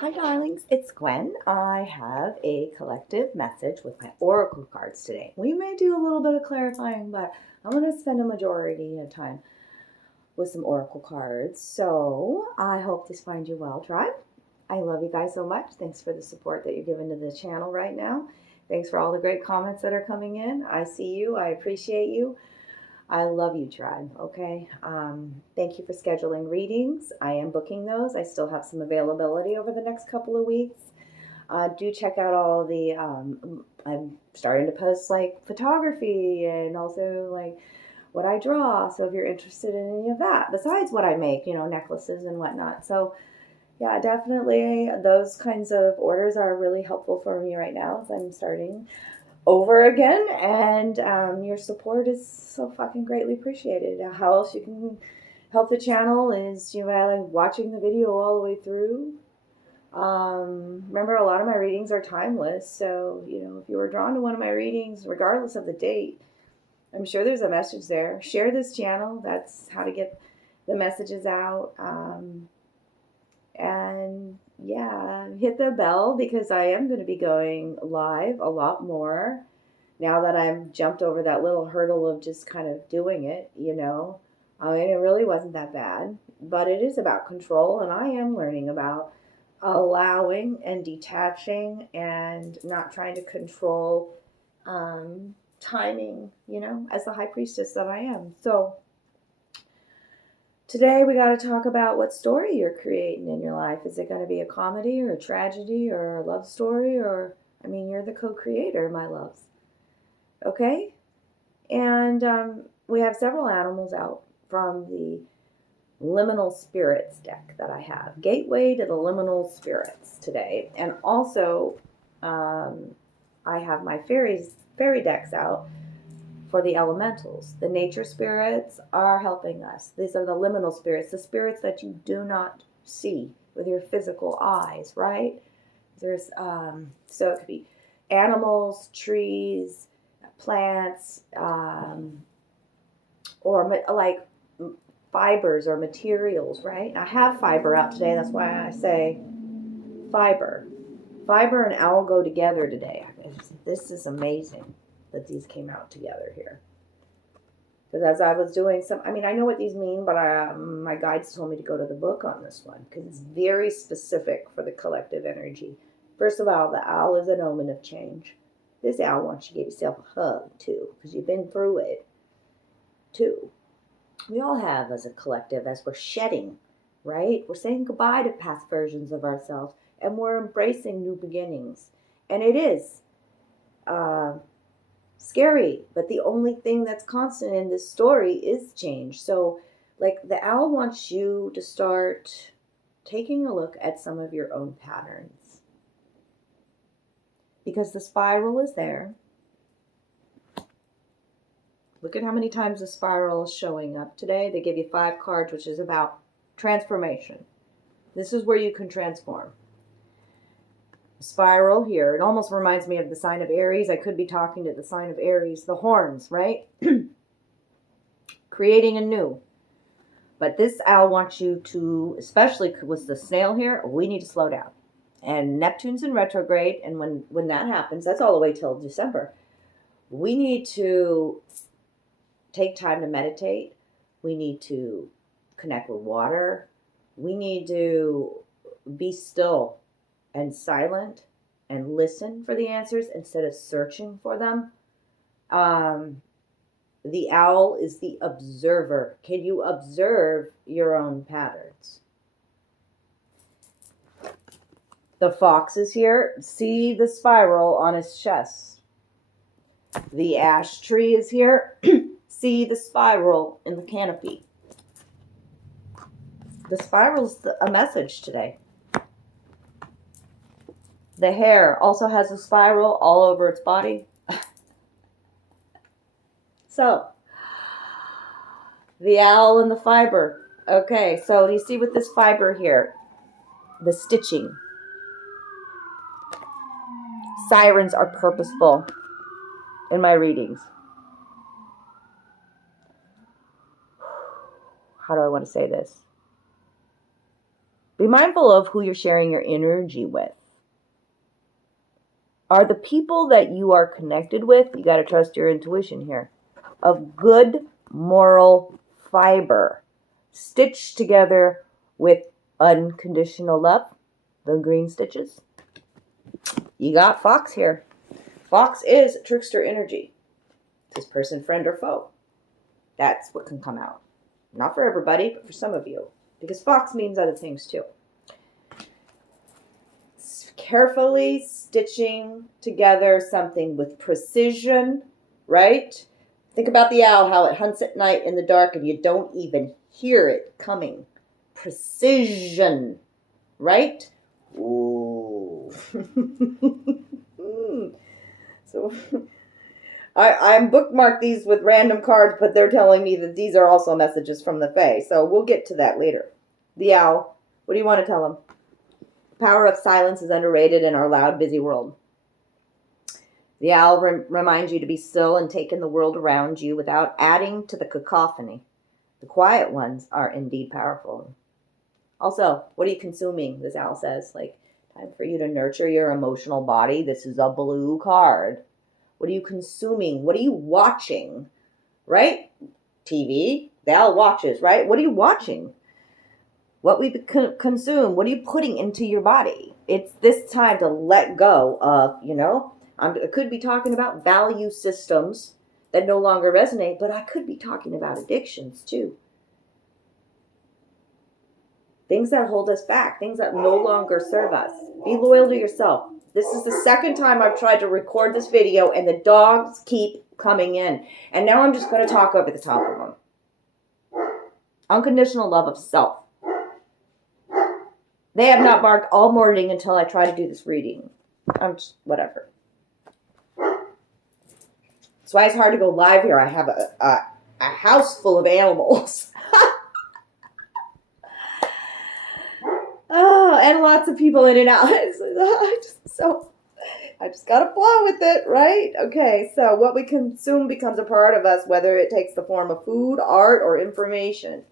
Hi, darlings. It's Gwen. I have a collective message with my oracle cards today. We may do a little bit of clarifying, but I'm going to spend a majority of time with some oracle cards. So I hope this finds you well, tribe. I love you guys so much. Thanks for the support that you're giving to the channel right now. Thanks for all the great comments that are coming in. I see you. I appreciate you. I love you, tribe. Okay. Thank you for scheduling readings. I am booking those. I still have some availability over the next couple of weeks. Do check out all the. I'm starting to post like photography and also like what I draw. So if you're interested in any of that, besides what I make, necklaces and whatnot. So yeah, definitely those kinds of orders are really helpful for me right now as I'm starting over again, and your support is so fucking greatly appreciated. How else you can help the channel is like watching the video all the way through. Remember, a lot of my readings are timeless, so if you were drawn to one of my readings, regardless of the date, I'm sure there's a message there. Share this channel. That's how to get the messages out. And yeah, hit the bell because I am going to be going live a lot more now that I've jumped over that little hurdle of just kind of doing it, I mean, it really wasn't that bad, but it is about control, and I am learning about allowing and detaching and not trying to control timing, as the high priestess that I am. So today we got to talk about what story you're creating in your life. Is it going to be a comedy or a tragedy or a love story? Or, I mean, you're the co-creator, my loves. Okay? And we have several animals out from the Liminal Spirits deck that I have. Gateway to the Liminal Spirits today. And also, I have my fairy decks out for the elementals. The nature spirits are helping us. These are the liminal spirits, the spirits that you do not see with your physical eyes, right? There's so it could be animals, trees, plants, or like fibers or materials, right? I have fiber out today. That's why I say fiber. Fiber and owl go together today. This is amazing that these came out together here. Because as I was doing I know what these mean, but my guides told me to go to the book on this one because it's very specific for the collective energy. First of all, the owl is an omen of change. This owl wants you to give yourself a hug, too, because you've been through it, too. We all have as a collective, as we're shedding, right? We're saying goodbye to past versions of ourselves, and we're embracing new beginnings. And it is scary, but the only thing that's constant in this story is change. So, like, the owl wants you to start taking a look at some of your own patterns. Because the spiral is there. Look at how many times the spiral is showing up today. They give you 5 cards, which is about transformation. This is where you can transform. Spiral here. It almost reminds me of the sign of Aries. I could be talking to the sign of Aries. The horns, right? Creating anew. But this owl wants you to, especially with the snail here, we need to slow down. And Neptune's in retrograde, and when that happens, that's all the way till December. We need to take time to meditate. We need to connect with water. We need to be still and silent and listen for the answers instead of searching for them. The owl is the observer. Can you observe your own patterns? The fox is here. See the spiral on his chest. The ash tree is here. See the spiral in the canopy. The spiral's a message today. The hare also has a spiral all over its body. So, the owl and the fiber. Okay, so you see with this fiber here, the stitching. Sirens are purposeful in my readings. How do I want to say this? Be mindful of who you're sharing your energy with. Are the people that you are connected with, you got to trust your intuition here, of good moral fiber, stitched together with unconditional love, the green stitches? You got Fox here. Fox is trickster energy. Is this person friend or foe? That's what can come out. Not for everybody, but for some of you. Because Fox means other things too. Carefully stitching together something with precision, right? Think about the owl, how it hunts at night in the dark and you don't even hear it coming. Precision, right? Ooh. So I'm bookmarked these with random cards, but they're telling me that these are also messages from the Fae. So we'll get to that later. The owl, what do you want to tell him? The power of silence is underrated in our loud, busy world. The owl reminds you to be still and take in the world around you without adding to the cacophony. The quiet ones are indeed powerful. Also, what are you consuming? This owl says, like, time for you to nurture your emotional body. This is a blue card. What are you consuming? What are you watching? Right? TV. The owl watches, right? What are you watching? What we consume. What are you putting into your body? It's this time to let go of, I could be talking about value systems that no longer resonate, but I could be talking about addictions too. Things that hold us back, things that no longer serve us. Be loyal to yourself. This is the second time I've tried to record this video and the dogs keep coming in. And now I'm just going to talk over the top of them. Unconditional love of self. They have not barked all morning until I try to do this reading. Whatever. That's why it's hard to go live here. I have a house full of animals. Oh, and lots of people in and out. I just gotta flow with it, right? Okay, so what we consume becomes a part of us, whether it takes the form of food, art, or information.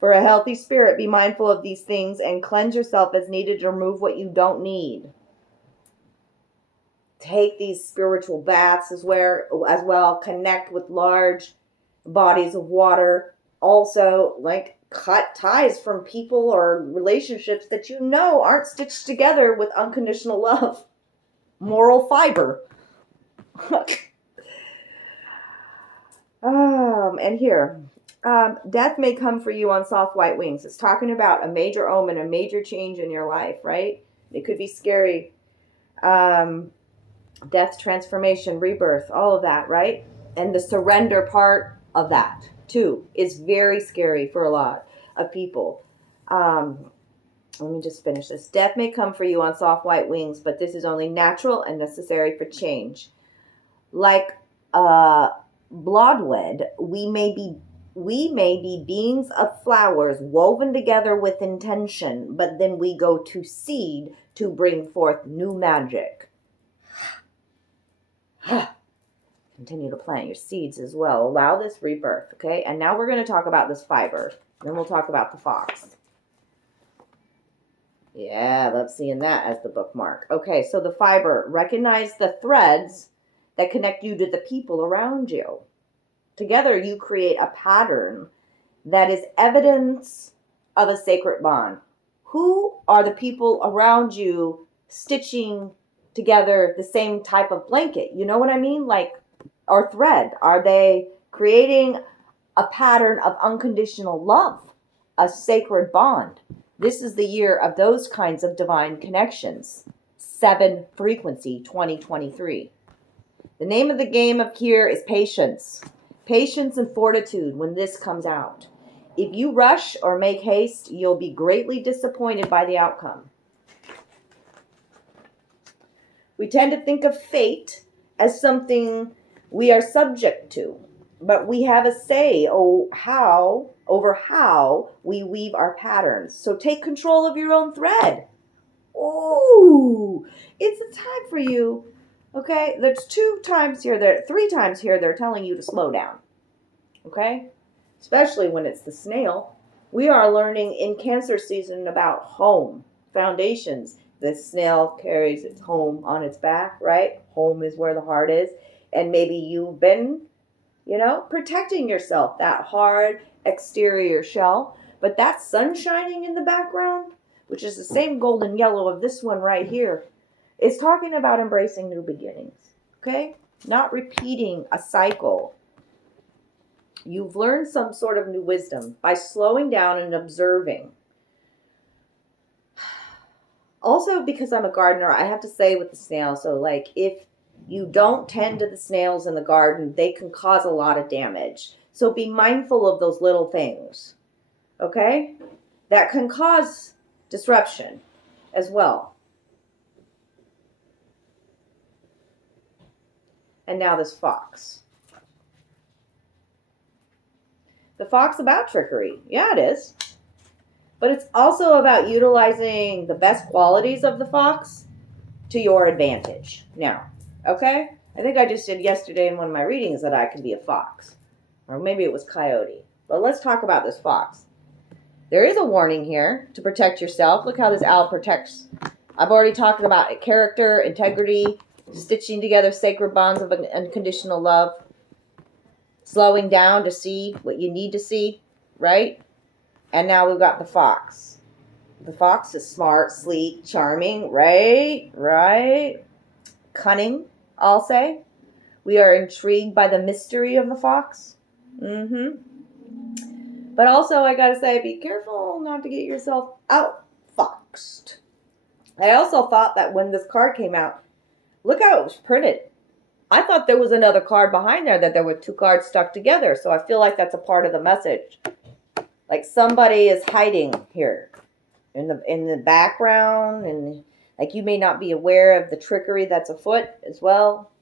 For a healthy spirit, be mindful of these things and cleanse yourself as needed to remove what you don't need. Take these spiritual baths as well. Connect with large bodies of water. Also, cut ties from people or relationships that you know aren't stitched together with unconditional love. Moral fiber. And here, death may come for you on soft white wings. It's talking about a major omen, a major change in your life, right? It could be scary. Death, transformation, rebirth, all of that, right? And the surrender part of that, too, is very scary for a lot of people. Let me just finish this. Death may come for you on soft white wings, but this is only natural and necessary for change. Like bloodwood, we may be beings of flowers woven together with intention, but then we go to seed to bring forth new magic. Continue to plant your seeds as well. Allow this rebirth, okay? And now we're going to talk about this fiber. Then we'll talk about the fox. Yeah, love seeing that as the bookmark. Okay, so the fiber. Recognize the threads that connect you to the people around you. Together, you create a pattern that is evidence of a sacred bond. Who are the people around you stitching together the same type of blanket? You know what I mean? Or thread. Are they creating a pattern of unconditional love, a sacred bond? This is the year of those kinds of divine connections. 7 frequency 2023. The name of the game up here is patience. Patience and fortitude when this comes out. If you rush or make haste, you'll be greatly disappointed by the outcome. We tend to think of fate as something we are subject to, but we have a say over how we weave our patterns. So take control of your own thread. Ooh, it's a time for you. Okay, there's 3 times here they're telling you to slow down. Okay, especially when it's the snail. We are learning in Cancer season about home, foundations. The snail carries its home on its back, right? Home is where the heart is. And maybe you've been, protecting yourself, that hard exterior shell. But that sun shining in the background, which is the same golden yellow of this one right here, is talking about embracing new beginnings, okay? Not repeating a cycle. You've learned some sort of new wisdom by slowing down and observing. Also, because I'm a gardener, I have to say with the snails, so like if you don't tend to the snails in the garden, they can cause a lot of damage. So be mindful of those little things, okay? That can cause disruption as well. And now this fox. The fox about trickery. Yeah, it is. But it's also about utilizing the best qualities of the fox to your advantage. Now, okay? I think I just did yesterday in one of my readings that I could be a fox. Or maybe it was coyote. But let's talk about this fox. There is a warning here to protect yourself. Look how this owl protects. I've already talked about character, integrity, stitching together sacred bonds of unconditional love, slowing down to see what you need to see, right? And now we've got the fox. The fox is smart, sleek, charming, right? Right? Cunning, I'll say. We are intrigued by the mystery of the fox. But also, I gotta say, be careful not to get yourself outfoxed. I also thought that when this card came out, look how it was printed. I thought there was another card behind there, that there were two cards stuck together. So I feel like that's a part of the message. Like somebody is hiding here in the background, and like you may not be aware of the trickery that's afoot as well.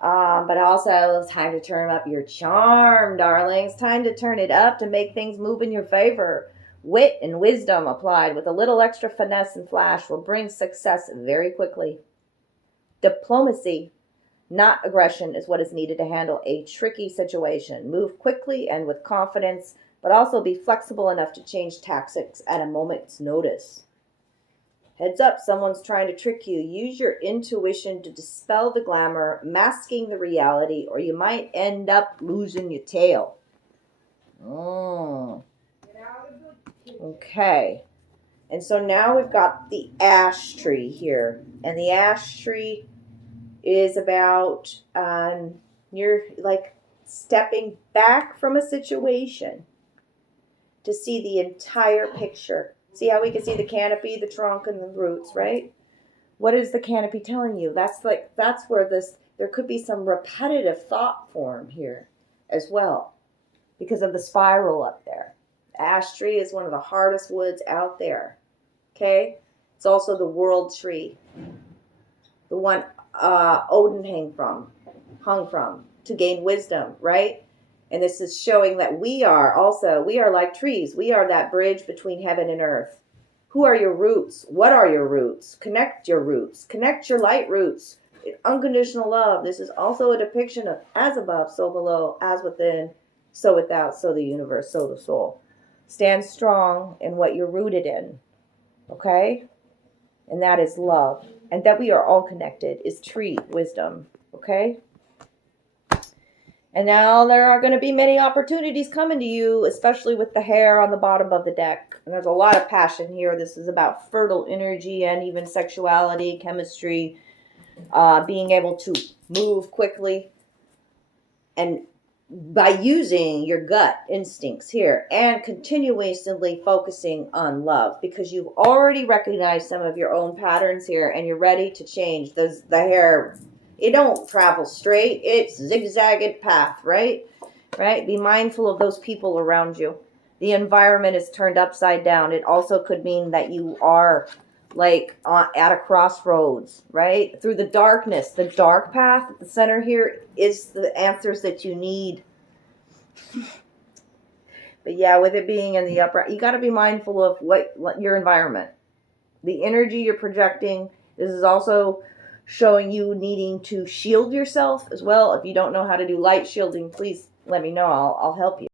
But also it's time to turn up your charm, darlings. Time to turn it up to make things move in your favor. Wit and wisdom applied with a little extra finesse and flash will bring success very quickly. Diplomacy, not aggression, is what is needed to handle a tricky situation. Move quickly and with confidence, but also be flexible enough to change tactics at a moment's notice. Heads up, someone's trying to trick you. Use your intuition to dispel the glamour, masking the reality, or you might end up losing your tail. Okay. And so now we've got the ash tree here. And the ash tree is about you're like stepping back from a situation to see the entire picture. See how we can see the canopy, the trunk, and the roots, right? What is the canopy telling you? That's where there could be some repetitive thought form here as well because of the spiral up there. Ash tree is one of the hardest woods out there, okay? It's also the world tree, the one Odin hung from to gain wisdom, right? And this is showing that we are like trees. We are that bridge between heaven and earth. Who are your roots? What are your roots? Connect your roots. Connect your light roots. Unconditional love. This is also a depiction of as above, so below, as within, so without, so the universe, so the soul. Stand strong in what you're rooted in. Okay? And that is love. And that we are all connected is tree wisdom. Okay? And now there are going to be many opportunities coming to you, especially with the hair on the bottom of the deck. And there's a lot of passion here. This is about fertile energy and even sexuality, chemistry, being able to move quickly. And by using your gut instincts here and continuously focusing on love, because you've already recognized some of your own patterns here and you're ready to change. The hair, it don't travel straight. It's zigzagged path, right? Right? Be mindful of those people around you. The environment is turned upside down. It also could mean that you are like at a crossroads, right? Through the darkness, the dark path at the center here is the answers that you need. But yeah, with it being in the upright, you got to be mindful of what your environment, the energy you're projecting. This is also showing you needing to shield yourself as well. If you don't know how to do light shielding, please let me know. I'll help you.